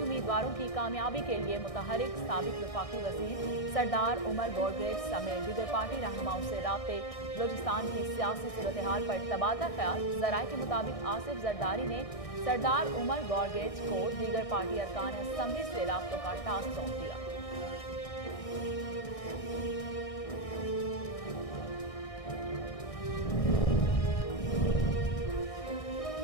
Party उम्मीदवारों की कामयाबी के लिए मुतहरिक साबिक वफाकी वजीर सरदार उमर गॉडरेज समेत दीगर पार्टी रहनुमाओं से राब्ते, बलूचिस्तान की सियासी सूरत हाल पर तबादला ख्याल। ज़राए के मुताबिक आसिफ जरदारी ने सरदार उमर गॉडरेज को दीगर पार्टी अरकान असम्बली से राब्तों का टास्क सौंप दिया।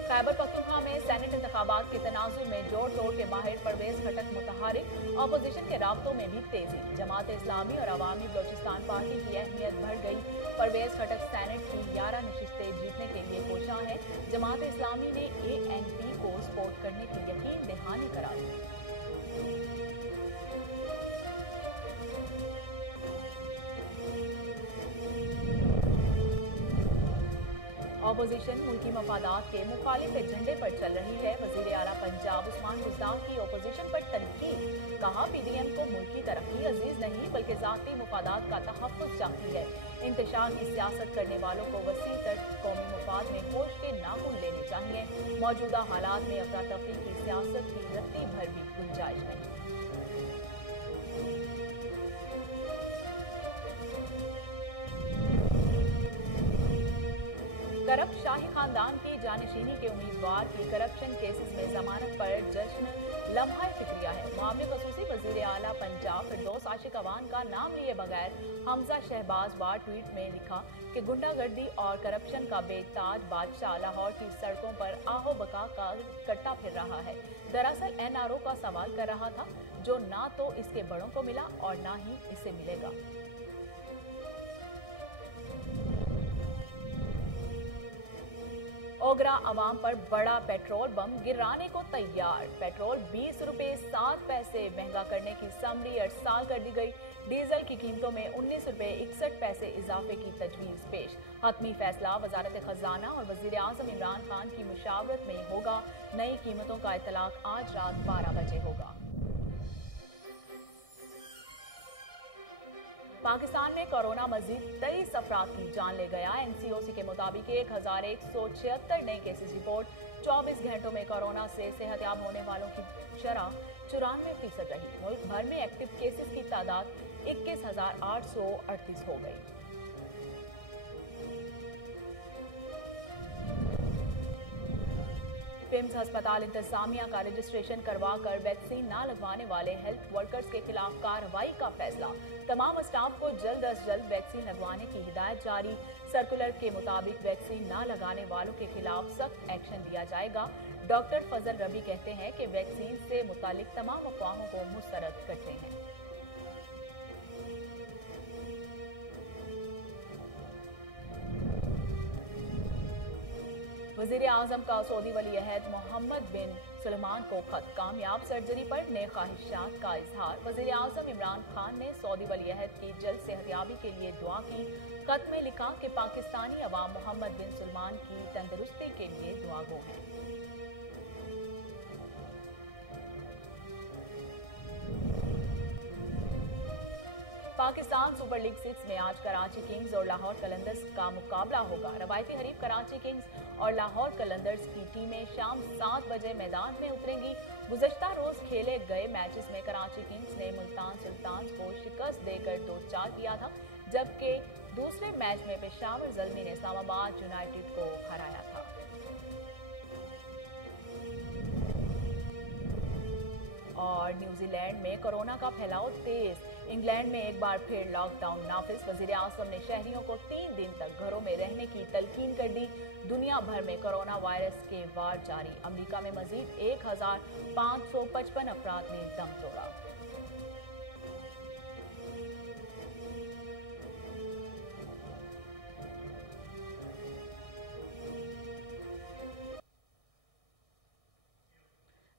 खैबर पख्तूनख्वा में सेनेट इंतखाबात के तनाजुर में जोड़ तोड़ के माहिर परवेज खटक मुतहरिक, अपोजिशन के राब्तों में भी तेजी। जमात इस्लामी और अवामी बलूचिस्तान पार्टी की अहमियत बढ़ गई। परवेज खटक सेनेट की 11 नशिस्तें जीतने के लिए कोशां है। जमात इस्लामी ने ANP को सपोर्ट करने की यकीन दहानी करार दी। अपोजिशन मुल्की मफादात के मुखालिफ एजेंडे पर चल रही है। वजीर आला पंजाब उस्मान बुज़दार की अपोजिशन पर तनकीद। कहा, PDM को मुल्की तरक्की अजीज नहीं बल्कि ज़ाती मुफादात का तहफ़्फ़ुज़ चाहती है। इंतशार की सियासत करने वालों को वसी तर कौमी मुफाद में होश के नाखून लेने चाहिए। मौजूदा हालात में अफरा तफरी की सियासत की रत्ती भर भी गुंजाइश नहीं। करप्ट शाही खानदान की जानशीनी के उम्मीदवार की करप्शन केसेस में जमानत पर जश्न लम्हा फिक्रिया है। मामले खसूसी वजीर आला पंजाब फिरदौस आशिक अवान का नाम लिए बगैर हमजा शहबाज बार ट्वीट में लिखा कि गुंडागर्दी और करप्शन का बेताज बादशाह लाहौर की सड़कों पर आहो बका का कट्टा फिर रहा है। दरअसल NRO का सवाल कर रहा था, जो ना तो इसके बड़ों को मिला और ना ही इसे मिलेगा। ओगरा अवाम पर बड़ा पेट्रोल बम गिराने को तैयार। पेट्रोल 20 रुपए 7 पैसे महंगा करने की समरी 8 साल कर दी गई। डीजल की कीमतों में 19 रुपए 61 पैसे इजाफे की तजवीज पेश। हतमी फैसला वजारत खजाना और वजीर आजम इमरान खान की मुशावरत में होगा। नई कीमतों का इतलाक आज रात 12 बजे होगा। पाकिस्तान में कोरोना मजीद 23 अफराद की जान ले गया। NCOC के मुताबिक 1176 नए केसेस रिपोर्ट। 24 घंटों में कोरोना से सेहतयाब होने वालों की शरह 94% रही। मुल्क भर में एक्टिव केसेस की तादाद 21,838 हो गई। पिम्स अस्पताल इंतजामिया का रजिस्ट्रेशन करवा कर वैक्सीन न लगवाने वाले हेल्थ वर्कर्स के खिलाफ कार्रवाई का फैसला। तमाम स्टाफ को जल्द अज जल्द वैक्सीन लगवाने की हिदायत जारी। सर्कुलर के मुताबिक वैक्सीन न लगाने वालों के खिलाफ सख्त एक्शन लिया जाएगा। डॉक्टर फजल रबी कहते हैं कि वैक्सीन से मुतालिक तमाम अफवाहों को मुस्तरद करते हैं। वजीर आजम का सऊदी वली अहद मोहम्मद बिन सलमान को खत। कामयाब सर्जरी पर नए ख्वाहिशात का इजहार। वजीर आजम इमरान खान ने सऊदी वली अहद की जल्द सेहतयाबी के लिए दुआ की। खत में लिखा कि पाकिस्तानी अवाम मोहम्मद बिन सलमान की तंदुरुस्ती के लिए दुआगो हैं। पाकिस्तान सुपर लीग 6 में आज कराची किंग्स और लाहौर कलंदर्स का मुकाबला होगा। रवायती हरीफ कराची किंग्स और लाहौर कलंदर्स की टीमें शाम 7 बजे मैदान में उतरेंगी। गुज़श्ता रोज खेले गए मैचेस में कराची किंग्स ने मुल्तान सुल्तान्स को शिकस्त देकर 2-4 किया था, जबकि दूसरे मैच में पेशावर ज़ल्मी ने इस्लामाबाद यूनाइटेड को हराया था। और न्यूजीलैंड में कोरोना का फैलाव तेज। इंग्लैंड में एक बार फिर लॉकडाउन नाफिज। वजीर आजम ने शहरियों को 3 दिन तक घरों में रहने की तलकीन कर दी। दुनिया भर में कोरोना वायरस के वार जारी। अमेरिका में मजीद 1555 अफराद ने दम तोड़ा।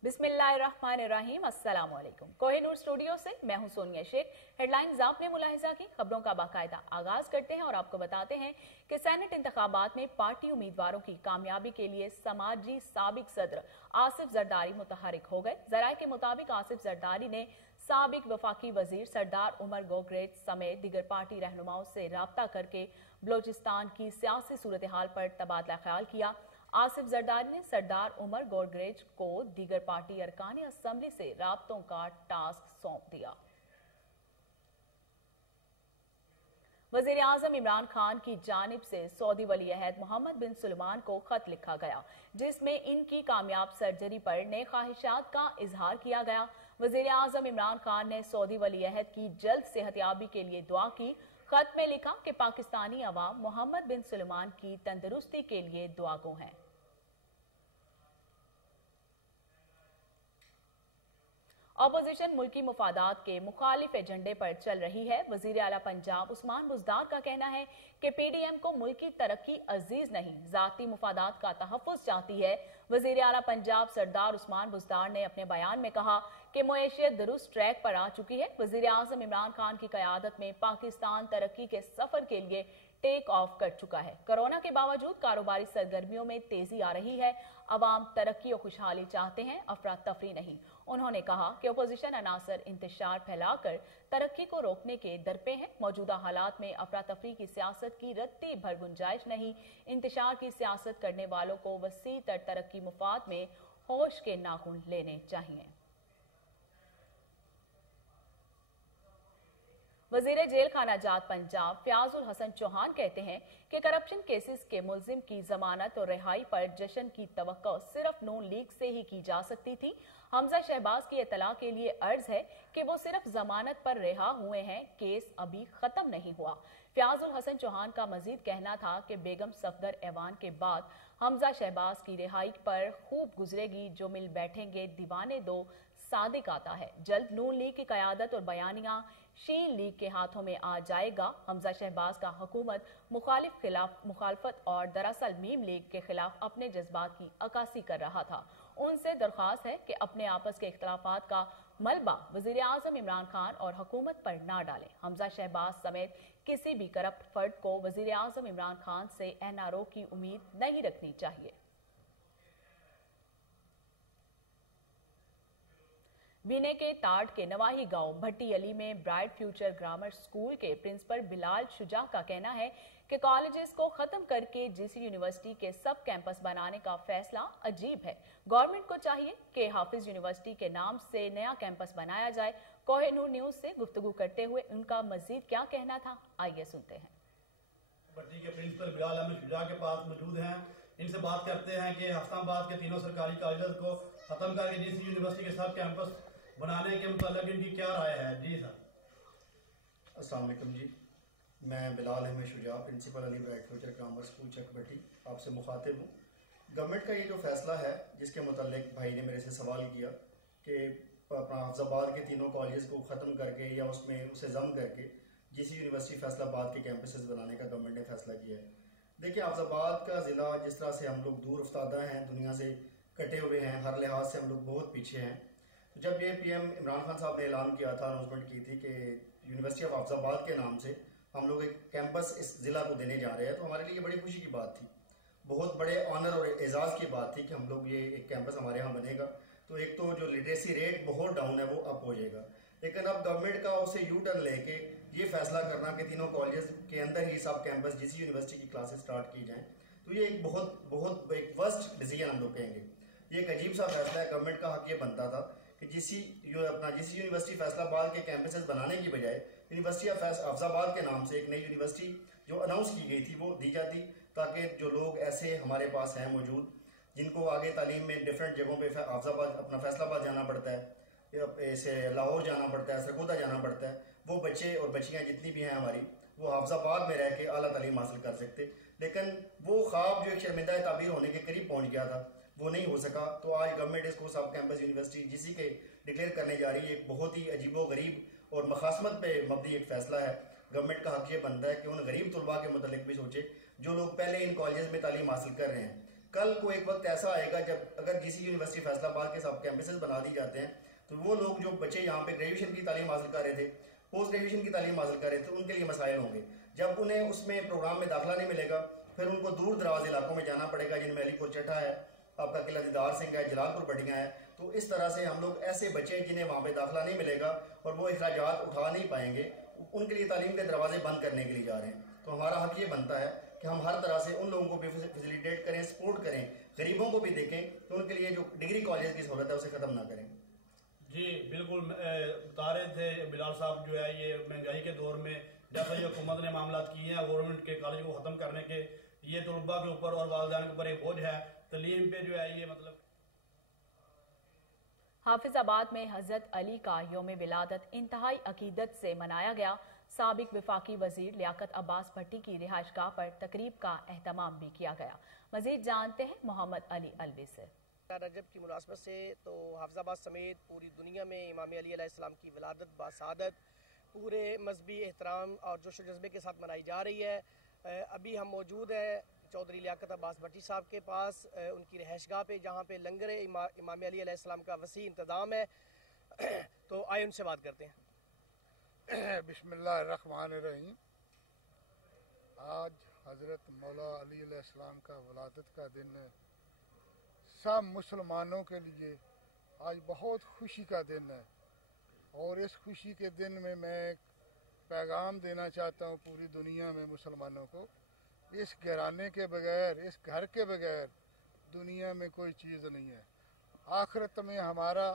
बिस्मिल्लाहिर्रहमानिर्रहीम। अस्सलाम वालेकुम। कोहिनूर स्टूडियो से मैं हूं सोनिया शेख। हेडलाइंस आपने मुलाहिजा की, खबरों का बाकायदा आगाज करते हैं और आपको बताते हैं कि सेनेट इंतखाबात में पार्टी उम्मीदवारों की कामयाबी के लिए समाजी साबिक सदर आसिफ जरदारी मुतहरिक हो गए। जराये के मुताबिक आसिफ जरदारी ने साबिक वफाकी वजीर सरदार उमर गॉडरेज समेत दीगर पार्टी रहनुमाओं से राब्ता करके बलोचिस्तान की सियासी सूरत हाल पर तबादला ख्याल किया। आसिफ जरदारी ने सरदार उमर गोरगरेज को दीगर पार्टी अरकान असम्बली से राब्तों का टास्क सौंप दिया। वज़ीर आज़म इमरान खान की जानिब से सऊदी वली अहद मोहम्मद बिन सलमान को खत लिखा गया, जिसमें इनकी कामयाब सर्जरी पर नए ख्वाहिशात का इजहार किया गया। वज़ीर आज़म इमरान खान ने सऊदी वली अहद की जल्द सेहतयाबी के लिए दुआ की। खत में लिखा कि पाकिस्तानी अवाम मोहम्मद बिन सलमान की तंदुरुस्ती के लिए दुआगो हैं। अपोजिशन मुल्की मुफादात के मुखालिफ एजेंडे पर चल रही है। वजीर आला पंजाब उस्मान बुज़दार का कहना है कि पीडीएम को मुल्की तरक्की अजीज नहीं, जाती मुफादात का तहफ़्फ़ुज़ चाहती है। वजीर आला पंजाब सरदार उस्मान बुज़दार ने अपने बयान में कहा कि मुएशियत दुरुस्त ट्रैक पर आ चुकी है। वजीर आज़म इमरान खान की क़यादत में पाकिस्तान तरक्की के सफर के लिए टेक ऑफ कर चुका है। कोरोना के बावजूद कारोबारी सरगर्मियों में तेजी आ रही है। अवाम तरक्की और खुशहाली चाहते हैं, अफरा तफरी नहीं। उन्होंने कहा कि अपोजिशन अनासर इंतशार फैलाकर तरक्की को रोकने के दरपे हैं। मौजूदा हालात में अफरा तफरी की सियासत की रत्ती भर गुंजाइश नहीं। इंतशार की सियासत करने वालों को वसी तर तरक्की मुफाद में होश के नाखून लेने चाहिए। वजीर जेल खाना जात पंजाब फयाजुल हसन चौहान कहते हैं कि करप्शन केसेस के मुल्जिम की जमानत और रिहाई पर जश्न की तवक्को सिर्फ नून लीग से ही की जा सकती थी। हमजा शहबाज की इत्तला के लिए अर्ज है कि वो सिर्फ जमानत पर रिहा हुए हैं, केस अभी खत्म नहीं हुआ। फयाजुल हसन चौहान का मजीद कहना था कि बेगम सफदर ऐवान के बाद हमजा शहबाज की रिहाई पर खूब गुजरेगी, जो मिल बैठेंगे दीवाने दो सादिक आता है। जल्द नून लीग की कयादत और बयानिया शीन लीग के हाथों में आ जाएगा। हमजा शहबाज का हुकूमत मुखालफत और दरअसल मीम लीग के खिलाफ अपने जज्बात की अक्कासी कर रहा था। उनसे दरख्वास्त है कि अपने आपस के इख्तलाफात का मलबा वजीर आज़म इमरान खान और हुकूमत पर ना डालें। हमजा शहबाज समेत किसी भी करप्ट फर्द को वजीर आज़म इमरान खान से एनआरओ की उम्मीद नहीं रखनी चाहिए। बीने के ताड़ के नवाही गांव भट्टी अली में ब्राइट फ्यूचर ग्रामर स्कूल के प्रिंसिपल बिलाल शुजा का कहना है कि कॉलेजेस को खत्म करके जीसी यूनिवर्सिटी के सब कैंपस बनाने का फैसला अजीब है। गवर्नमेंट को चाहिए कि हाफिज यूनिवर्सिटी के नाम से नया कैंपस बनाया जाए। कोहिनूर न्यूज से गुफ्तगू करते हुए उनका मजीद क्या कहना था, आइए सुनते हैं। भट्टी के प्रिंसिपल बिलाल अहमद शुजा के पास मौजूद हैं। इनसे बात करते हैं कि हफ्ताबाद के तीनों सरकारी कॉलेज को खत्म करके जीसी यूनिवर्सिटी के सब कैंपस बनाने के मुताबिक इनकी क्या राय है। जी सर। अस्सलाम वालेकुम जी, मैं Bilal Ahmad Shuja principal Ali bright future grammar school Chak Bhatti आपसे मुखातिब हूँ। गवर्नमेंट का ये जो फैसला है जिसके मुतालिक भाई ने मेरे से सवाल किया कि अपना हफ्जाबाद के तीनों कॉलेज को ख़त्म करके या उसमें उसे जम करके जीसी यूनिवर्सिटी फैसलाबाद के कैंपसेस बनाने का गवर्नमेंट ने फैसला किया है। देखिए, हफ्जाबाद का ज़िला जिस तरह से हम लोग दूर अफ्तादा हैं, दुनिया से कटे हुए हैं, हर लिहाज से हम लोग बहुत पीछे हैं। जब ये पीएम इमरान खान साहब ने ऐलान किया था, अनाउंसमेंट की थी कि यूनिवर्सिटी ऑफ हफ्जाबाद के नाम से हम लोग एक कैंपस इस ज़िला को देने जा रहे हैं, तो हमारे लिए बड़ी खुशी की बात थी, बहुत बड़े ऑनर और एजाज़ की बात थी कि हम लोग ये एक कैंपस हमारे यहाँ बनेगा। तो एक तो जो लिटरेसी रेट बहुत डाउन है वो अप हो जाएगा। लेकिन अब गवर्नमेंट का उसे यू टर्न लेके ये फैसला करना कि तीनों कॉलेज के अंदर ही सब कैंपस जीसी यूनिवर्सिटी की क्लासेस स्टार्ट की जाएँ, तो ये एक बहुत एक वर्स्ट डिसीजन हम लोग कहेंगे। ये एक अजीब सा फैसला है। गवर्नमेंट का हक ये बनता था कि जीसी यूनिवर्सिटी फैसलाबाद के कैंपसेस बनाने की बजाय यूनिवर्सिटी ऑफ हफ्जाबाद के नाम से एक नई यूनिवर्सिटी जो अनाउंस की गई थी वो दी जाती, ताकि जो लोग ऐसे हमारे पास हैं मौजूद जिनको आगे तालीम में डिफरेंट जगहों पे अपना फैसलाबाद जाना पड़ता है, ऐसे लाहौर जाना पड़ता है, सरगोदा जाना पड़ता है, वो बच्चे और बच्चियाँ जितनी भी हैं हमारी वो हफ्जाबाद में रह के आला तालीम हासिल कर सकते। लेकिन वो ख्वाब जो एक शर्मिंदा ताबीर होने के करीब पहुँच गया था वो नहीं हो सका। तो आज गवर्नमेंट इसको सब कैंपस यूनिवर्सिटी जीसी के डिक्लेयर करने जा रही है। एक बहुत ही अजीबो गरीब और मखासमत पे मबनी एक फैसला है। गवर्नमेंट का हक ये बनता है कि उन गरीब तलबा के मुतालिक भी सोचे जो लोग पहले इन कॉलेज में तालीम हासिल कर रहे हैं। कल को एक वक्त ऐसा आएगा जब अगर जीसी यूनिवर्सिटी फैसलाबाद के सब कैंपसेस बना दी जाते हैं तो वो लोग जो बच्चे यहाँ पे ग्रेजुएशन की तालीम हासिल कर रहे थे, पोस्ट ग्रेजुएशन की तालीम हासिल कर रहे थे, उनके लिए मसाइल होंगे। जब उन्हें उसमें प्रोग्राम में दाखिला नहीं मिलेगा फिर उनको दूर दराज इलाकों में जाना पड़ेगा, जिनमें अलीपुर चट्टा है, आपका किला दीदार सिंह है, जलालपुर बड़ियाँ है। तो इस तरह से हम लोग ऐसे बच्चे जिन्हें वहाँ पे दाखिला नहीं मिलेगा और वो अखराजात उठा नहीं पाएंगे, उनके लिए तालीम के दरवाजे बंद करने के लिए जा रहे हैं। तो हमारा हक ये बनता है کہ ہم ہر طرح سے ان لوگوں کو بھی فیسیلیٹیٹ کریں، سپورٹ کریں، غریبوں کو بھی دیکھیں کہ ان کے لیے جو ڈگری کالج کی سہولت ہے اسے ختم نہ کریں۔ جی بالکل بتا رہے تھے بلال صاحب جو ہے یہ مہنگائی کے دور میں جیسا یہ حکومت نے معاملات کیے ہیں گورنمنٹ کے کالج کو ختم کرنے کے، یہ طلباء کے اوپر اور والدین کے اوپر ایک بوجھ ہے، تعلیم پہ جو ہے یہ مطلب۔ حافظ آباد میں حضرت علی کا یوم ولادت انتہائی عقیدت سے منایا گیا۔ سابق وفاقی وزیر لیاقت عباس بھٹی کی رہائش گاہ پر تقریب کا اہتمام بھی کیا گیا۔ مزید جانتے ہیں محمد علی الوی سے۔ رجب کی مناسبت سے تو حافظ آباد سمیت پوری دنیا میں امام علی علیہ السلام کی ولادت بسعادت پورے مذہبی احترام اور جوش و جذبے کے ساتھ منائی جا رہی ہے۔ ابھی ہم موجود ہیں چودھری لیاقت عباس بھٹی صاحب کے پاس، ان کی رہائش گاہ پہ، جہاں پہ لنگر امام علی علیہ السلام کا وسیع انتظام ہے، تو آئے ان سے بات کرتے ہیں۔ بسم اللہ الرحمن الرحیم۔ آج حضرت مولا علی علیہ السلام کا ولادت کا دن ہے۔ سب مسلمانوں کے لیے آج بہت خوشی کا دن ہے، اور اس خوشی کے دن میں ایک پیغام دینا چاہتا ہوں پوری دنیا میں مسلمانوں کو۔ اس گھرانے کے بغیر، اس گھر کے بغیر دنیا میں کوئی چیز نہیں ہے۔ آخرت میں ہمارا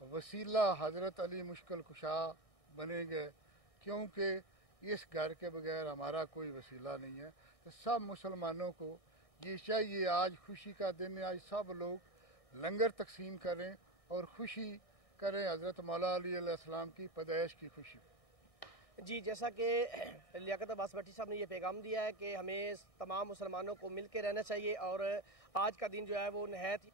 وسیلہ حضرت علی مشکل کشا بنے گے، کیونکہ اس گھر کے بغیر ہمارا کوئی وسیلہ نہیں ہے۔ تو سب مسلمانوں کو یہ چاہیے، آج خوشی کا دن ہے، آج سب لوگ لنگر تقسیم کریں اور خوشی کریں حضرت مولا علی علیہ السلام کی پیدائش کی خوشی۔ جی، جیسا کہ لیاقت عباس بھٹی صاحب نے یہ پیغام دیا ہے کہ ہمیں تمام مسلمانوں کو مل کے رہنا چاہیے، اور آج کا دن جو ہے وہ نہایت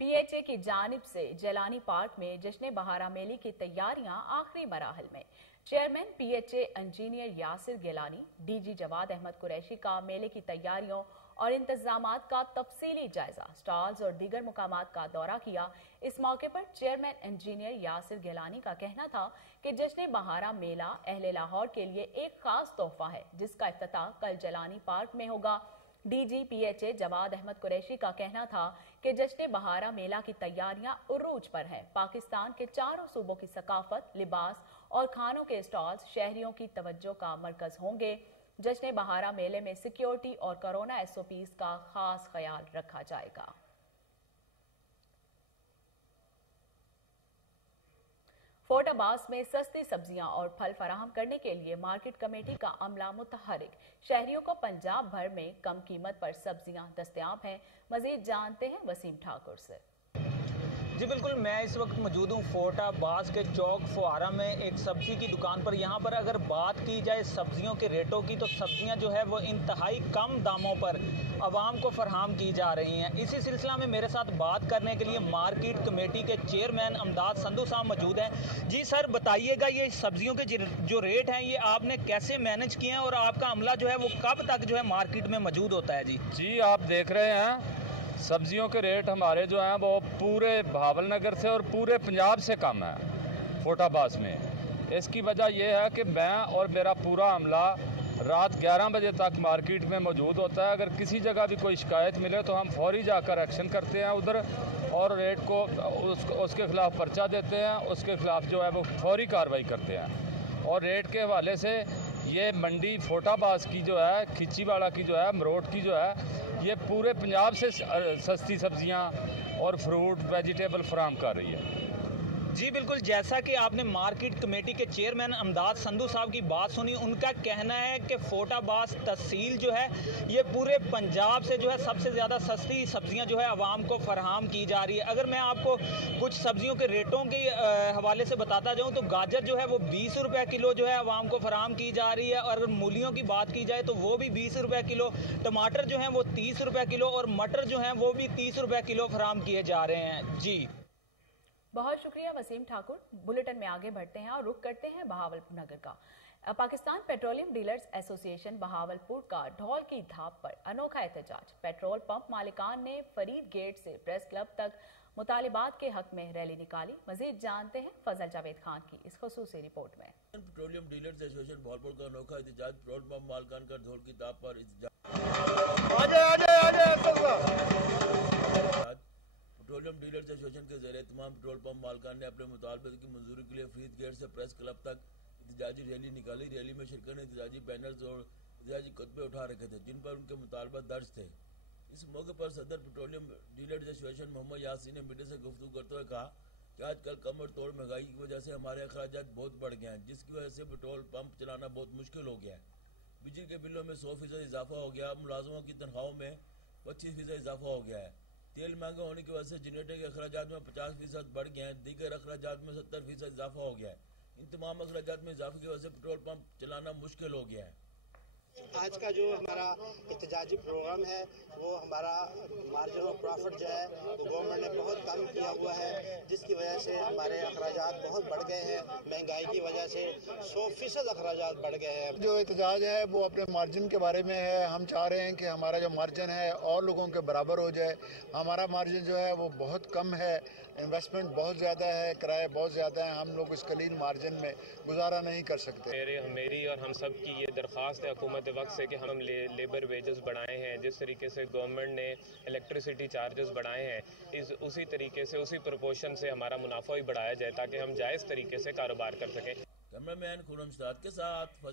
پی ایچ اے کی جانب سے جیلانی پارک میں جشن بہارہ میلے کی تیاریاں آخری مراحل میں۔ Chairman P H A engineer Yasir Gilani, D G Jawad Ahmad Qureshi کا میلے کی تیاریوں اور انتظامات کا تفصیلی جائزہ، سٹالز اور دیگر مقامات کا دورہ کیا۔ اس موقع پر چیئرمین انجینئر یاسر گیلانی کا کہنا تھا کہ جشن بہارہ میلہ اہل لاہور کے لیے ایک خاص تحفہ ہے، جس کا افتتاح کل جیلانی پارک میں ہوگا۔ D G P H A Jawad Ahmad Qureshi کا کہنا تھا کہ جشن بہارہ میلہ کی تیاریاں عروج پر ہیں۔ پاکستان کے چاروں صوبوں کی ثقافت، لباس اور کھانوں کے اسٹالز شہریوں کی توجہ کا مرکز ہوں گے۔ جشن بہارہ میلے میں سیکیورٹی اور کورونا ایس او پیز کا خاص خیال رکھا جائے گا۔ فورٹ عباس میں سستی سبزیاں اور پھل فراہم کرنے کے لیے مارکیٹ کمیٹی کا عملہ متحرک۔ شہریوں کو پنجاب بھر میں کم قیمت پر سبزیاں دستیاب ہیں۔ مزید جانتے ہیں وسیم ٹھاکر سے۔ جی بالکل، میں اس وقت موجود ہوں فورٹ عباس کے چوک فوارہ میں ایک سبزی کی دکان پر۔ یہاں پر اگر بات کی جائے سبزیوں کے ریٹوں کی، تو سبزیاں جو ہے وہ انتہائی کم داموں پر عوام کو فراہم کی جا رہی ہیں۔ اسی سلسلہ میں میرے ساتھ بات کرنے کے لیے مارکیٹ کمیٹی کے چیئرمین امداد سندھو صاحب موجود ہیں۔ جی سر، بتائیے گا یہ سبزیوں کے جو ریٹ ہیں یہ آپ نے کیسے مینج کیے ہیں، اور آپ کا عملہ جو ہے وہ کب تک جو ہے مارکیٹ میں موجود ہوتا ہے؟ جی آپ دیکھ رہے ہیں سبزیوں کے ریٹ ہمارے جو ہیں وہ پورے بہاول نگر سے اور پورے پنجاب سے کم ہے فورٹ عباس میں۔ اس کی وجہ یہ ہے کہ میں اور میرا پورا عملہ رات 11 بجے تک مارکیٹ میں موجود ہوتا ہے۔ اگر کسی جگہ بھی کوئی شکایت ملے تو ہم فوری جا کر ایکشن کرتے ہیں ادھر، اور ریٹ کو اس کے خلاف پرچہ دیتے ہیں، اس کے خلاف جو ہے وہ فوری کارروائی کرتے ہیں۔ اور ریٹ کے حوالے سے یہ منڈی فورٹ عباس کی جو ہے، کھچی واڑہ کی جو ہے، مروٹ کی جو ہے، یہ پورے پنجاب سے سستی سبزیاں اور فروٹ ویجیٹیبل فراہم کر رہی ہے۔ جی بالکل، جیسا کہ آپ نے مارکیٹ کمیٹی کے چیئرمین امداد سندھو صاحب کی بات سنی، ان کا کہنا ہے کہ فورٹ عباس تحصیل جو ہے یہ پورے پنجاب سے جو ہے سب سے زیادہ سستی سبزیاں جو ہے عوام کو فراہم کی جا رہی ہے۔ اگر میں آپ کو کچھ سبزیوں کے ریٹوں کے حوالے سے بتاتا جاؤں تو گاجر جو ہے وہ 20 روپے کلو جو ہے عوام کو فراہم کی جا رہی ہے، اور اگر مولیوں کی بات کی جائے تو وہ بھی 20 روپے کلو، ٹماٹر جو ہیں وہ 30 روپے کلو، اور مٹر جو ہیں وہ بھی 30 روپے کلو فراہم کیے جا رہے ہیں۔ جی بہت شکریہ وسیم ٹھاکر۔ بلیٹن میں آگے بڑھتے ہیں اور رخ کرتے ہیں بہاول نگر کا۔ پاکستان پیٹرولیم ڈیلرز ایسوسی ایشن بہاولپور کا ڈھول کی دھاپ پر انوکھا احتجاج۔ پیٹرول پمپ مالکان نے فرید گیٹ سے پریس کلب تک مطالبات کے حق میں ریلی نکالی۔ مزید جانتے ہیں فضل جاوید خان کی اس خصوصی رپورٹ میں۔ پیٹرولیم ڈیلرز ایسوسی ایشن بہاولپور کا انوکھا احتجاج۔ پیٹرول پمپ مالکان کا ڈھول کی دھاپ پر پیٹرولیم ڈیلرز ایسوسی ایشن کے زیر اہتمام پیٹرول پمپ مالکان نے اپنے مطالبے کی منظوری کے لیے فرید گیٹ سے پریس کلب تک احتجاجی ریلی نکالی۔ ریلی میں شرکت نے احتجاجی بینرز اور احتجاجی کتبے اٹھا رکھے تھے جن پر ان کے مطالبات درج تھے۔ اس موقع پر صدر پیٹرولیم ڈیلرز ایسوسیشن محمد یاسین نے میڈیا سے گفتگو کرتے ہوئے کہا کہ آج کل کمر توڑ مہنگائی کی وجہ سے ہمارے اخراجات بہت بڑھ گئے ہیں، جس کی وجہ سے پیٹرول پمپ چلانا بہت مشکل ہو گیا ہے۔ بجلی کے بلوں میں 100% اضافہ ہو گیا، ملازموں کی تنخواہوں میں 25% اضافہ ہو گیا ہے۔ تیل مہنگا ہونے کی وجہ سے جنریٹر کے اخراجات میں 50% بڑھ گئے ہیں، دیگر اخراجات میں 70% اضافہ ہو گیا ہے۔ ان تمام اخراجات میں اضافے کی وجہ سے پیٹرول پمپ چلانا مشکل ہو گیا ہے۔ آج کا جو ہمارا احتجاجی پروگرام ہے وہ ہمارا مارجن آف پروفٹ جو ہے وہ گورنمنٹ نے بہت کم کیا ہوا ہے، جس کی وجہ سے ہمارے اخراجات بہت بڑھ گئے ہیں۔ مہنگائی کی وجہ سے 100% اخراجات بڑھ گئے ہیں۔ جو احتجاج ہے وہ اپنے مارجن کے بارے میں ہے۔ ہم چاہ رہے ہیں کہ ہمارا جو مارجن ہے اور لوگوں کے برابر ہو جائے۔ ہمارا مارجن جو ہے وہ بہت کم ہے، انویسٹمنٹ بہت زیادہ ہے، کرایہ بہت زیادہ ہے، ہم لوگ اس قلیل مارجن میں گزارا نہیں کر سکتے۔ میری اور ہم سب کی یہ درخواست ہے حکومت وقت سے کہ ہم لیبر ویجز بڑھائے ہیں، جس طریقے سے گورنمنٹ نے الیکٹریسٹی چارجز بڑھائے ہیں، اسی طریقے سے اسی پروپورشن سے ہمارا منافع بھی بڑھایا جائے تاکہ ہم جائز طریقے سے کاروبار کر سکیں۔ کیمرہ مین خورم شاد کے ساتھ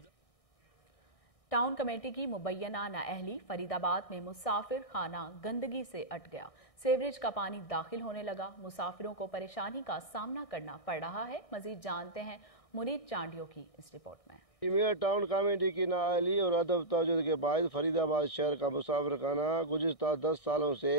ٹاؤن کمیٹی کی مبینہ نااہلی، فرید آباد میں مسافر خانہ گندگی سے اٹ گیا، سیوریج کا پانی داخل ہونے لگا، مسافروں کو پریشانی کا سامنا کرنا پڑ رہا ہے۔ مزید جانتے ہیں منیر چانڈیو کی اس رپورٹ میں۔ میئر ٹاؤن کمیٹی کی نااہلی اور عدم توجہ کے باعث فرید آباد شہر کا مسافر خانہ گزشتہ 10 سالوں سے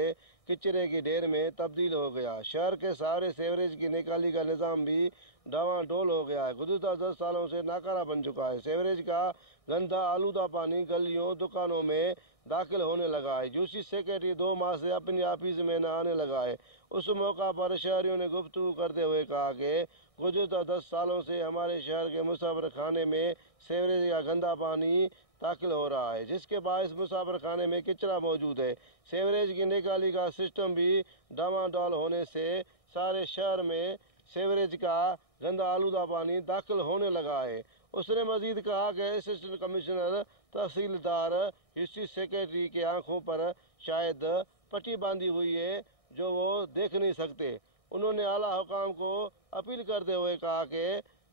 کچرے کی ڈھیر میں تبدیل ہو گیا۔ شہر کے سارے سیوریج کی نکالی کا نظام بھی ڈاواں ڈول ہو گیا ہے، گزشتہ 10 سالوں سے ناکارہ بن چکا ہے۔ سیوریج کا گندا آلودہ پانی گلیوں دکانوں میں داخل ہونے لگا ہے۔ یوسی سیکرٹری 2 ماہ سے اپنی آفس میں نہ آنے لگا ہے۔ اس موقع پر شہریوں نے گفتگو کرتے ہوئے کہا کہ گزشتہ 10 سالوں سے ہمارے شہر کے مسافر خانے میں سیوریج کا گندا پانی داخل ہو رہا ہے، جس کے باعث مسافر خانے میں کچرا موجود ہے۔ سیوریج کی نکالی کا سسٹم بھی ڈاواں ڈول ہونے سے سارے شہر میں سیوریج کا گندا آلودہ پانی داخل ہونے لگا ہے۔ اس نے مزید کہا کہ اسسٹنٹ کمشنر تحصیلدار یوسی سیکرٹری کے آنکھوں پر شاید پٹی باندھی ہوئی ہے جو وہ دیکھ نہیں سکتے۔ انہوں نے اعلیٰ حکام کو اپیل کرتے ہوئے کہا کہ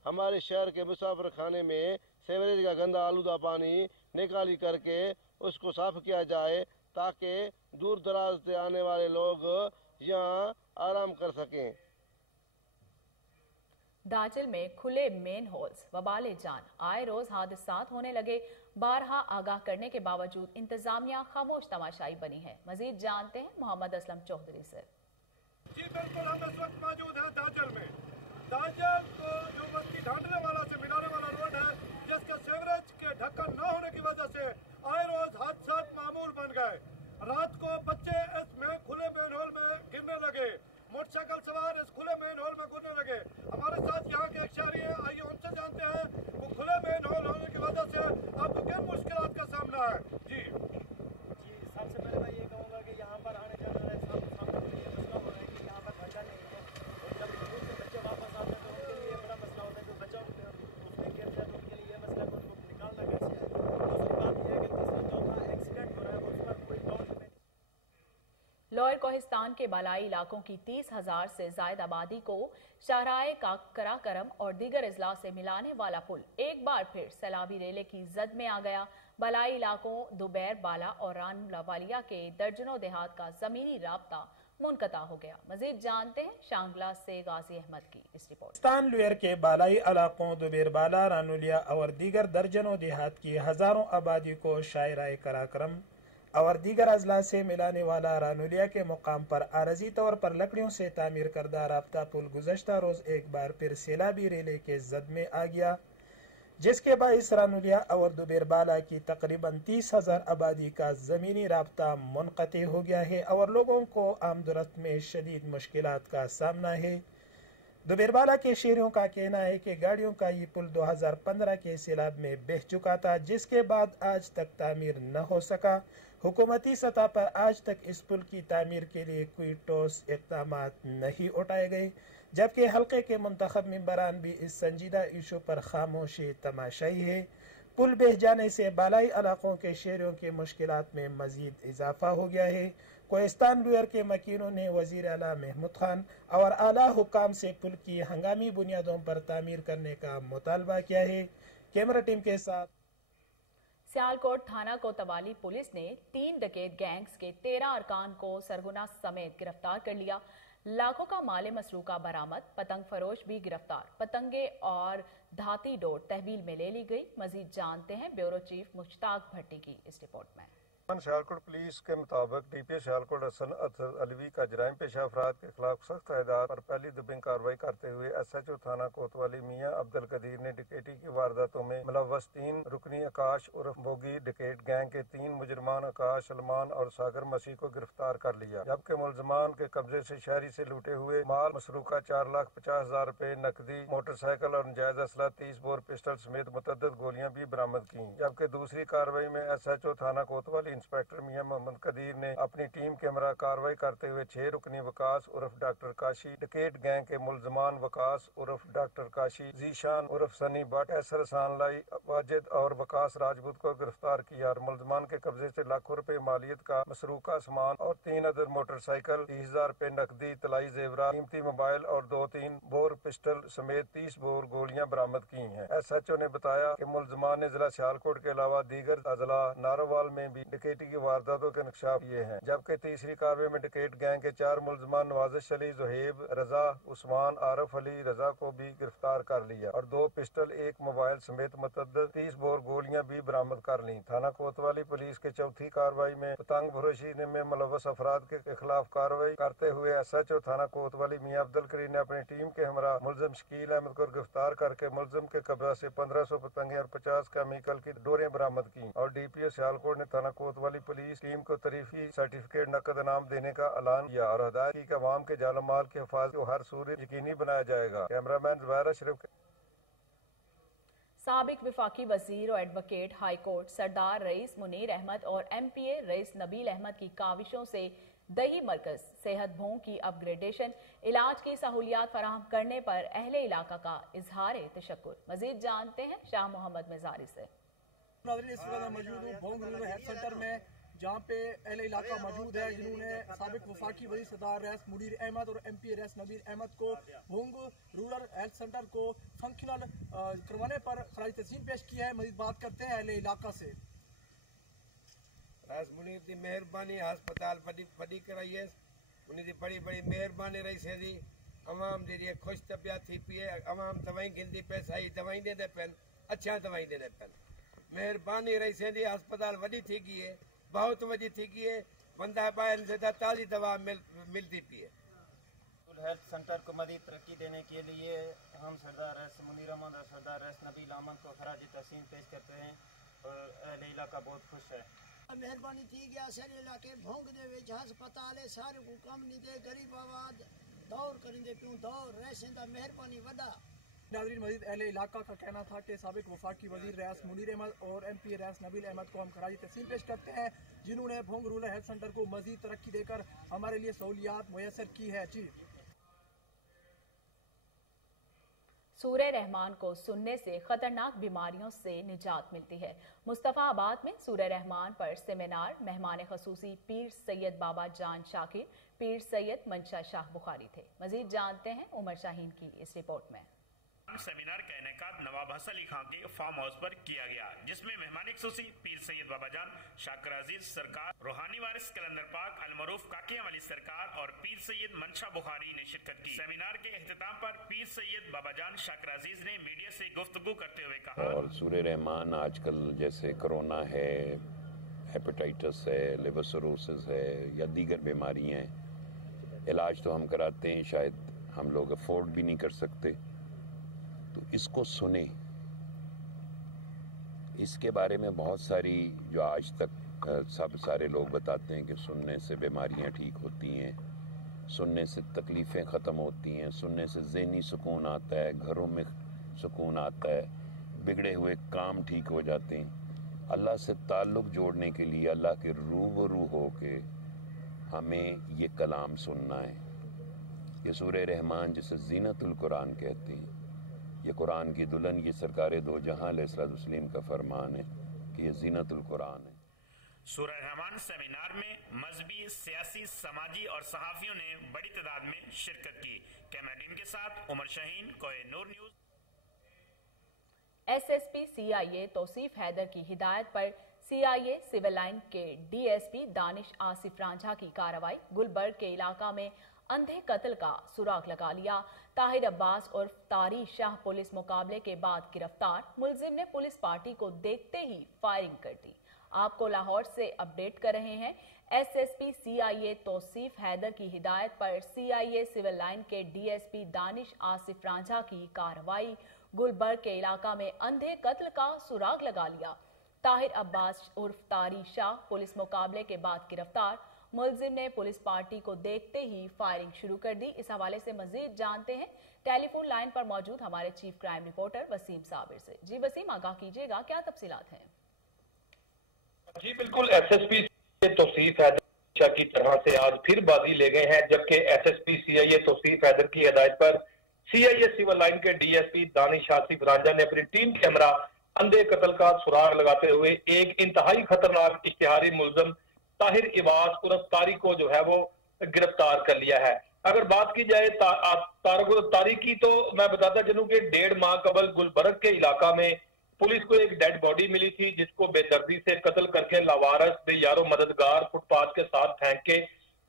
ہمارے شہر کے مسافر خانے میں سیوریج کا گندا آلودہ پانی نکالی کر کے اس کو صاف کیا جائے تاکہ دور دراز سے آنے والے لوگ یہاں آرام کر سکیں۔ داچل میں کھلے مین ہولز وبال جان، آئے روز حادثات ہونے لگے، بارہا آگاہ کرنے کے باوجود انتظامیہ خاموش تماشائی بنی ہے۔ مزید جانتے ہیں محمد اسلم چودھری سے۔ جی بالکل، ہم اس وقت موجود ہیں داچل میں۔ داچل کو جو بستی ڈھانڈنے والا سے ملانے والا روڈ ہے، جس کے سیوریج کے ڈھکن نہ ہونے کی وجہ سے آئے روز حادثات معمول بن گئے۔ رات کو بچے اس میں کھلے مین ہول میں گرنے لگے، موٹر سائیکل سوار اس کھلے مین ہول میں گرنے لگے۔ ہمارے ساتھ یہاں کے ایک شہری ہیں، آئیے ان سے جانتے ہیں وہ کھلے مین ہول ہونے کی وجہ سے آپ کو کن مشکلات کا سامنا ہے۔ جی سب سے پہلے میں یہ کہوں گا کہ یہاں پر آنے جانے والے سامنے کے لیے مسئلہ ہو رہا ہے کہ یہاں پر بچہ نہیں ہے، اور جب اسکول سے بچے واپس آتے ہیں تو ان کے لیے بڑا مسئلہ ہوتا ہے، جو بچہ اس میں گر جائے تو ان کے لیے یہ مسئلہ ہے کہ ان کو نکالنا کیسے ہے۔ دوسری بات یہ ہے کہ تیسرا چوتھا ایکسیڈنٹ ہو رہا ہے، اس پر کوئی ٹاؤن لوئر کوہستان کے بالائی علاقوں کی 30,000 سے زائد آبادی کو شاہراہ کراکرم اور دیگر اضلاع سے ملانے والا پل ایک بار پھر سیلابی ریلے کی زد میں آ گیا۔ بالائی علاقوں دوبیر بالا اور رانولہ والیا کے درجنوں دیہات کا زمینی رابطہ منقطع ہو گیا۔ مزید جانتے ہیں شانگلہ سے غازی احمد کی اس رپورٹ۔ کوہستان لوئر کے بالائی علاقوں دوبیر بالا، رانولیا اور دیگر درجنوں دیہات کی ہزاروں آبادی کو شاہراہ کراکرم اور دیگر اضلاع سے ملانے والا رانولیا کے مقام پر عارضی طور پر لکڑیوں سے تعمیر کردہ رابطہ پل گزشتہ روز ایک بار پھر سیلابی ریلے کے زد میں آ گیا، جس کے باعث رانولیا اور دوبیر بالا کی تقریباً 30,000 آبادی کا زمینی رابطہ منقطع ہو گیا ہے اور لوگوں کو آمد و رفت میں شدید مشکلات کا سامنا ہے۔ دوبیر بالا کے شہریوں کا کہنا ہے کہ گاڑیوں کا یہ پل 2015 کے سیلاب میں بہہ چکا تھا، جس کے بعد آج تک تعمیر نہ ہو سکا۔ حکومتی سطح پر آج تک اس پل کی تعمیر کے لیے کوئی ٹھوس اقدامات نہیں اٹھائے گئے، جبکہ حلقے کے منتخب ممبران بھی اس سنجیدہ ایشو پر خاموش تماشائی ہے۔ پل بہہ جانے سے بالائی علاقوں کے شہریوں کی مشکلات میں مزید اضافہ ہو گیا ہے۔ کوہستان لوئر کے مکینوں نے وزیر اعلیٰ محمود خان اور اعلیٰ حکام سے پل کی ہنگامی بنیادوں پر تعمیر کرنے کا مطالبہ کیا ہے۔ کیمرہ ٹیم کے ساتھ सियालकोट थाना कोतवाली पुलिस ने 3 डकैत गैंग्स के 13 अरकान को सरगुना समेत गिरफ्तार कर लिया। लाखों का माले मसरूका बरामद, पतंग फरोश भी गिरफ्तार, पतंगे और धाती डोर तहवील में ले ली गई। मजीद जानते हैं ब्यूरो चीफ मुश्ताक भट्टी की इस रिपोर्ट में। सियालकोट पुलिस के मुताबिक डीपीओ सियालकोट हसन अलवी का जराइम पेशा अफराद के खिलाफ सख्त हिदायत पर पहली दबिंग कार्रवाई करते हुए SHO थाना कोतवाली मियां अब्दुल कदीर ने डकैती की वारदातों में मुलव्वस 3 रुकनी आकाश उर्फ बोगी डकैत गैंग के 3 मुजरमान आकाश, सलमान और सागर मसीह को गिरफ्तार कर लिया, जबकि मुलजमान के कब्जे से शहरी से लूटे हुए माल मसरूका 4,50,000 रुपए नकदी, मोटरसाइकिल और नाजायज असला 30 बोर पिस्टल समेत मुतअद्दिद गोलियां भी बरामद की। जबकि दूसरी कार्रवाई में SHO थाना कोतवाली इंस्पेक्टर मियां मोहम्मद कदीर ने अपनी टीम के हमरा कार्रवाई करते हुए 6 रुकनी वकास उर्फ डॉक्टर काशी डकैत गैंग के मुलजमान वकास उर्फ डॉक्टर काशी, जीशान उर्फ सनी भट्ट, ऐसर हसन लाई वाजिद और वकास राजपूत को गिरफ्तार किया और मुलजमान के कब्जे से लाखों रुपए मालियत का मसरूका सामान और 3 अदद मोटरसाइकिल, 30,000 रुपए नकदी, तलाई जेवरात, कीमती मोबाइल और 2-3 बोर पिस्टल समेत 30 बोर गोलियां बरामद की हैं। SHO ने बताया कि मुलजमान ने जिला सियालकोट के अलावा दीगर अजला नारोवाल में भी डकैती की वारदातों के इंकशाफ किए हैं। जबकि तीसरी कार्रवाई में डकैत गैंग के 4 मुलजमान नवाजिश अली, जुहेब, रजा, उस्मान, आरफ अली, रजा को भी गिरफ्तार कर लिया और 2 पिस्टल, 1 मोबाइल समेत मुतअद्दिद 30 बोर गोलियां भी बरामद कर ली। थाना कोतवाली पुलिस के चौथी कार्रवाई में पतंग फरोशी में मुलव्वस अफराद के खिलाफ कार्रवाई करते हुए SHO थाना कोतवाली मियां अब्दुल करीम ने अपनी टीम के हमरा मुलजिम शकील अहमद को गिरफ्तार करके मुलजिम के कब्जा से 1500 पतंगे और 50 केमिकल की डोरें बरामद की और DPO सियालकोट ने थाना कोतवाली पुलिस टीम को तरीफी सर्टिफिकेट नकद इनाम देने का ऐलान किया और हदायत की अवाम के जान माल की हिफाजत को हर सूरत यकीनी बनाया जाएगा। कैमरामैन ज़ुबैर अशरफ। साबिक विफाकी वजीर और एडवोकेट हाई कोर्ट सरदार रईस मुनीर अहमद और MPA रईस नबील अहमद की काविशों से दही मरकज सेहत भोंग की अपग्रेडेशन, इलाज की सहूलियात फराहम करने पर अहले इलाका का इजहार तशक्कुर। मजीद जानते हैं शाह मोहम्मद मिजारी से। इस वक्त मौजूद हूँ भोंग रूरल हेल्थ सेंटर में, जहाँ पे अहले इलाका मौजूद है जिन्होंने साबिक वफाकी वज़ीर सरदार रईस मुनीर अहमद और MPA रईस नबील अहमद को भोंग रूरल हेल्थ सेंटर को फंक्शनल करवाने पर खराज तहसीन पेश किया है। मजीद बात करते हैं अहले इलाका से। रईस मुनीर की मेहरबानी अस्पताल फटी कराई है, उनकी बड़ी बड़ी मेहरबानी रही से दी अवाम जी खुश तबियत थी पी है, अवाम दवाई गिनती पे सही दवाई देते पेन, अच्छा दवाई देते पेन। मेहरबानी रही से दी अस्पताल वडी थी गई है, बहुत वडी थी गई है, बंदा बाहर से ताज़ी दवा मिलती पी है। हेल्थ सेंटर को मज़ीद तरक्की देने के लिए हम सरदार रईस मुनीर अहमद और सरदार रईस नबील अहमद को खराज तहसीन पेश करते हैं और अहले इलाका बहुत खुश है। मेहरबानी थी गया सारे इलाके भोंग दे विच हस्पताल है, सारे को कम नहीं दे, गरीब आबाद दौर करेंदे पियूं दौर रैसेंदा मेहरबानी वदा। नाज़रीन, मजीद अहले इलाका का कहना था कि साबिक वफाकी वज़ीर रईस मुनीर अहमद और MPA रईस नबील अहमद को हम खराज तहसीन पेश करते हैं जिन्होंने भोंग रूरल हेल्थ सेंटर को मजीद तरक्की देकर हमारे लिए सहूलियात मुयसर की है। जी, सूरह रहमान को सुनने से खतरनाक बीमारियों से निजात मिलती है। मुस्तफ़ाबाद में सूरह रहमान पर सेमिनार, मेहमान खसूसी पीर सैयद बाबा जान शाकिर, पीर सैयद मंशा शाह बुखारी थे। मजीद जानते हैं उमर शाहीन की इस रिपोर्ट में। सेमिनार का इनेकाद नवाब हसन अली खां के फार्म हाउस पर किया गया, जिसमें मेहमान खसूसी पीर सैयद बाबा जान शाकिर अजीज सरकार, रूहानी वारिस कलंदर पाक अलमरूफ काकियां वाली सरकार और पीर सैयद मंशा बुखारी ने शिरकत की। सेमिनार के एहतिताम पर पीर सैयद बाबा जान शाकिर अजीज ने मीडिया से गुफ्तगू करते हुए कहा, और सूरह रहमान आजकल जैसे कोरोना है, हेपेटाइटिस है, लिवर सिरोसिस है या दीगर बीमारियां हैं, इलाज तो हम कराते हैं, शायद हम लोग अफोर्ड भी नहीं कर सकते, तो इसको सुने। इसके बारे में बहुत सारी जो आज तक सब सारे लोग बताते हैं कि सुनने से बीमारियां ठीक होती हैं, सुनने से तकलीफ़ें ख़त्म होती हैं, सुनने से ज़हनी सुकून आता है, घरों में सुकून आता है, बिगड़े हुए काम ठीक हो जाते हैं। अल्लाह से ताल्लुक़ जोड़ने के लिए अल्लाह के रूबरू हो के हमें ये कलाम सुनना है। ये सूरह रहमान जिसे ज़ीनतुल कुरान कहते हैं, ये कुरान की दुल्हन, ये सरकार दो जहां अलैहिस्सलाम का फरमान है कि ये ज़ीनतुल कुरान है। सूरह रहमान सेमिनार में मजहबी, सियासी, समाजी और सहाफ़ियों ने बड़ी तादाद में शिरकत की। कैमरा टीम के साथ Umar Shaheen, Kohinoor news. SSP CIA Tauseef Haider की हिदायत पर सीआईए सिविल लाइन के डीएसपी दानिश आसिफ रांझा की कार्रवाई। गुलबर्ग के इलाका में अंधे कत्ल का सुराग लगा लिया। ताहिर अब्बास और तारी शाह पुलिस मुकाबले के बाद गिरफ्तार। मुलजिम ने पुलिस पार्टी को देखते ही फायरिंग कर दी। आपको लाहौर से अपडेट कर रहे हैं। एसएसपी सीआईए तौसीफ हैदर की हिदायत पर सीआईए सिविल लाइन के डीएसपी दानिश आसिफ रांझा की कार्रवाई। गुलबर्ग के इलाका में अंधे कत्ल का सुराग लगा लिया। ताहिर अब्बास उर्फ तारी शाह पुलिस मुकाबले के बाद गिरफ्तार। मुलजिम ने पुलिस पार्टी को देखते ही फायरिंग शुरू कर दी। इस हवाले से मजीद जानते हैं टेलीफोन लाइन पर मौजूद हमारे chief crime reporter Wasim Sabir से। जी वसीम, आगाह कीजिएगा, क्या तफसीलात हैं? जी बिल्कुल, एसएसपी तौसीफ हैदर की तरह से आज फिर बाजी ले गए हैं, जबकि एसएसपी सीआईए तौसीफ हैदर की हिदायत पर सीआईए सिविल लाइन के डीएसपी दानिश आसिफ रांझा ने अपनी टीम के हमरा अंधे कत्ल का सुराग लगाते हुए एक इंतहाई खतरनाक इश्तिहारी मुलजिम ताहिर इवास उर्फ तारी को जो है वो गिरफ्तार कर लिया है। अगर बात की जाए तारी की, तो मैं बताता चलूं कि 1.5 माह कबल गुलबर्ग के इलाका में पुलिस को एक डेड बॉडी मिली थी, जिसको बेदर्दी से कत्ल करके लावारस बेयारो मददगार फुटपाथ के साथ फेंक के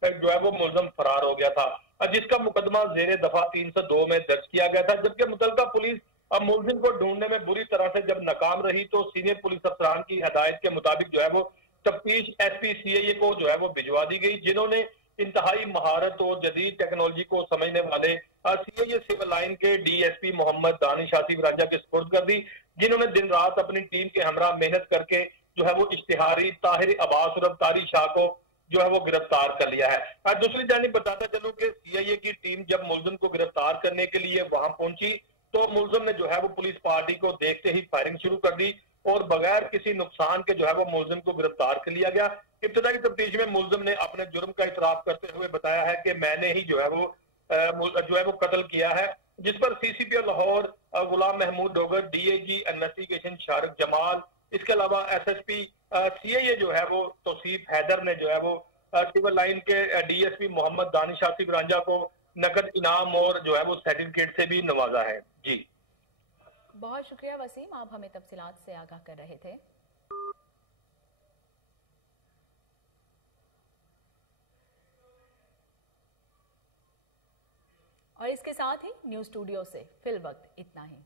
जो है वो मुलजिम फरार हो गया था, जिसका मुकदमा जेर दफा 302 में दर्ज किया गया था। जबकि मुतलका पुलिस अब मुलजिम को ढूंढने में बुरी तरह से जब नाकाम रही, तो सीनियर पुलिस अफसरान की हिदायत के मुताबिक जो है वो तफ्तीश एसपी सीआईए को जो है वो भिजवा दी गई, जिन्होंने इंतहाई महारत और जदीद टेक्नोलॉजी को समझने वाले सीआईए सिविल लाइन के डीएसपी मोहम्मद दानिश आसिफ रांझा के सुपुर्द कर दी, जिन्होंने दिन रात अपनी टीम के हमरा मेहनत करके जो है वो इश्तिहारी ताहिर अब्बास उर्फ तारी शाह को जो है वो गिरफ्तार कर लिया है। दूसरी जानिब बताता चलूं कि सीआईए की टीम जब मुलजिम को गिरफ्तार करने के लिए वहां पहुंची, तो मुलजिम ने जो है वो पुलिस पार्टी को देखते ही फायरिंग शुरू कर दी और बगैर किसी नुकसान के जो है वो मुलजिम को गिरफ्तार कर लिया गया। इब्तदाई तफ्तीश में मुलजिम ने अपने जुर्म का इतराफ करते हुए बताया है कि मैंने ही जो है वो कत्ल किया है, जिस पर सीसीपी लाहौर गुलाम महमूद डोगर, डीआईजी इन्वेस्टिगेशन शारिक जमाल, इसके अलावा एसएसपी सीआईए जो है वो तौसीफ हैदर ने जो है वो सिविल लाइन के डीएसपी मोहम्मद दानिश आसिफ रांझा को नकद इनाम और जो है वो सर्टिफिकेट से भी नवाजा है। जी बहुत शुक्रिया वसीम, आप हमें तफसीलात से आगाह कर रहे थे। और इसके साथ ही न्यूज स्टूडियो से फिल वक्त इतना ही।